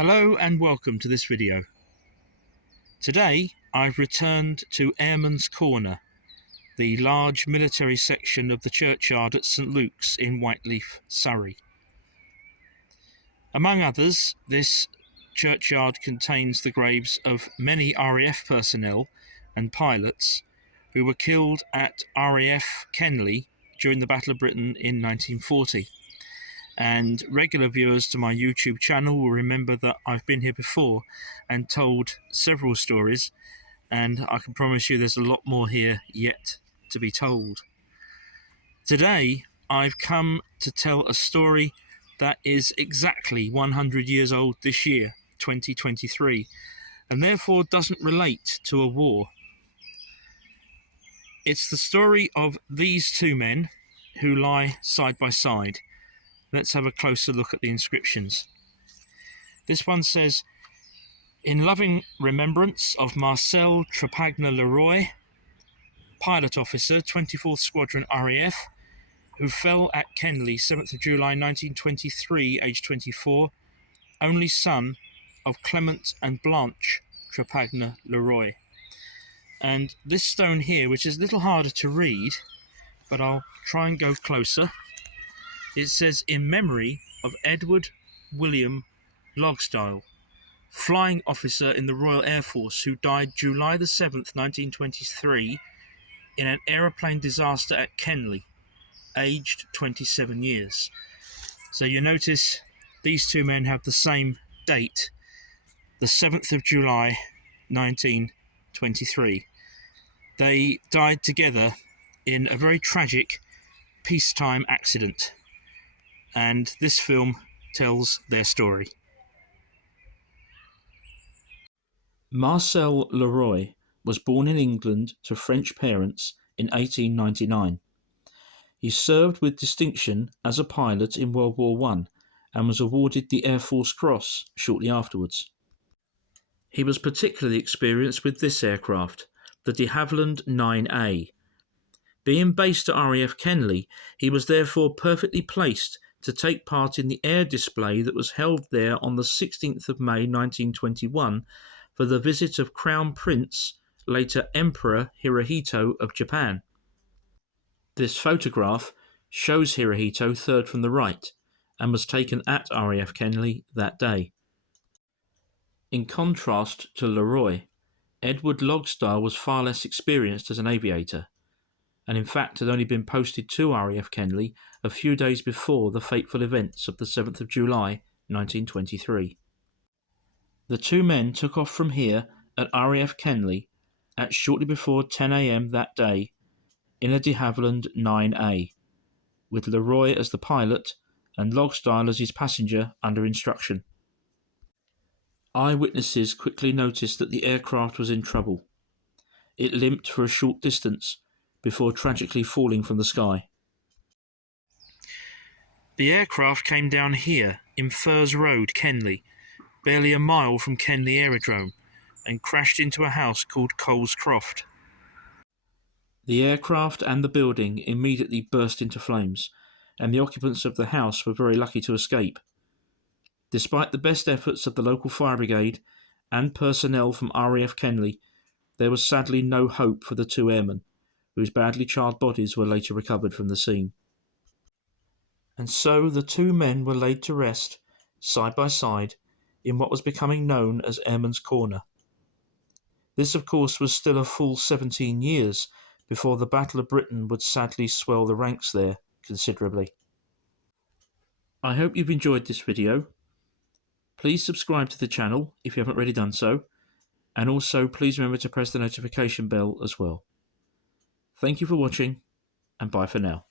Hello and welcome to this video. Today I've returned to Airmen's Corner, the large military section of the churchyard at St Luke's in Whiteleaf, Surrey. Among others, this churchyard contains the graves of many R.A.F personnel and pilots who were killed at R.A.F Kenley during the Battle of Britain in 1940. And regular viewers to my YouTube channel will remember that I've been here before and told several stories, and I can promise you there's a lot more here yet to be told. Today I've come to tell a story that is exactly 100 years old this year, 2023, and therefore doesn't relate to a war. It's the story of these two men who lie side by side. Let's have a closer look at the inscriptions. This one says, "In loving remembrance of Marcel Trepagna-Leroy, pilot officer, 24th Squadron R.A.F, who fell at Kenley, 7th of July 1923, aged 24, only son of Clement and Blanche Trepagna-Leroy." And this stone here, which is a little harder to read, but I'll try and go closer. It says, "In memory of Edward William Logstyle, flying officer in the Royal Air Force, who died July the 7th, 1923, in an aeroplane disaster at Kenley, aged 27 years. So you notice these two men have the same date, the 7th of July, 1923. They died together in a very tragic peacetime accident. And this film tells their story. Marcel Leroy was born in England to French parents in 1899. He served with distinction as a pilot in World War I and was awarded the Air Force Cross shortly afterwards. He was particularly experienced with this aircraft, the de Havilland 9A. Being based at R.A.F Kenley, he was therefore perfectly placed to take part in the air display that was held there on the 16th of May 1921 for the visit of Crown Prince, later Emperor Hirohito of Japan. This photograph shows Hirohito third from the right and was taken at R.A.F Kenley that day. In contrast to Leroy, Edward Logstyle was far less experienced as an aviator, and in fact had only been posted to R.A.F Kenley a few days before the fateful events of the 7th of July 1923. The two men took off from here at R.A.F Kenley at shortly before 10 a.m. that day in a de Havilland 9A, with Leroy as the pilot and Logstyle as his passenger under instruction. Eyewitnesses quickly noticed that the aircraft was in trouble. It limped for a short distance before tragically falling from the sky. The aircraft came down here in Furs Road, Kenley, barely a mile from Kenley Aerodrome, and crashed into a house called Coles Croft. The aircraft and the building immediately burst into flames, and the occupants of the house were very lucky to escape. Despite the best efforts of the local fire brigade and personnel from R.A.F Kenley, there was sadly no hope for the two airmen, whose badly charred bodies were later recovered from the scene. And so the two men were laid to rest, side by side, in what was becoming known as Airmen's Corner. This, of course, was still a full 17 years before the Battle of Britain would sadly swell the ranks there considerably. I hope you've enjoyed this video. Please subscribe to the channel if you haven't already done so, and also please remember to press the notification bell as well. Thank you for watching, and bye for now.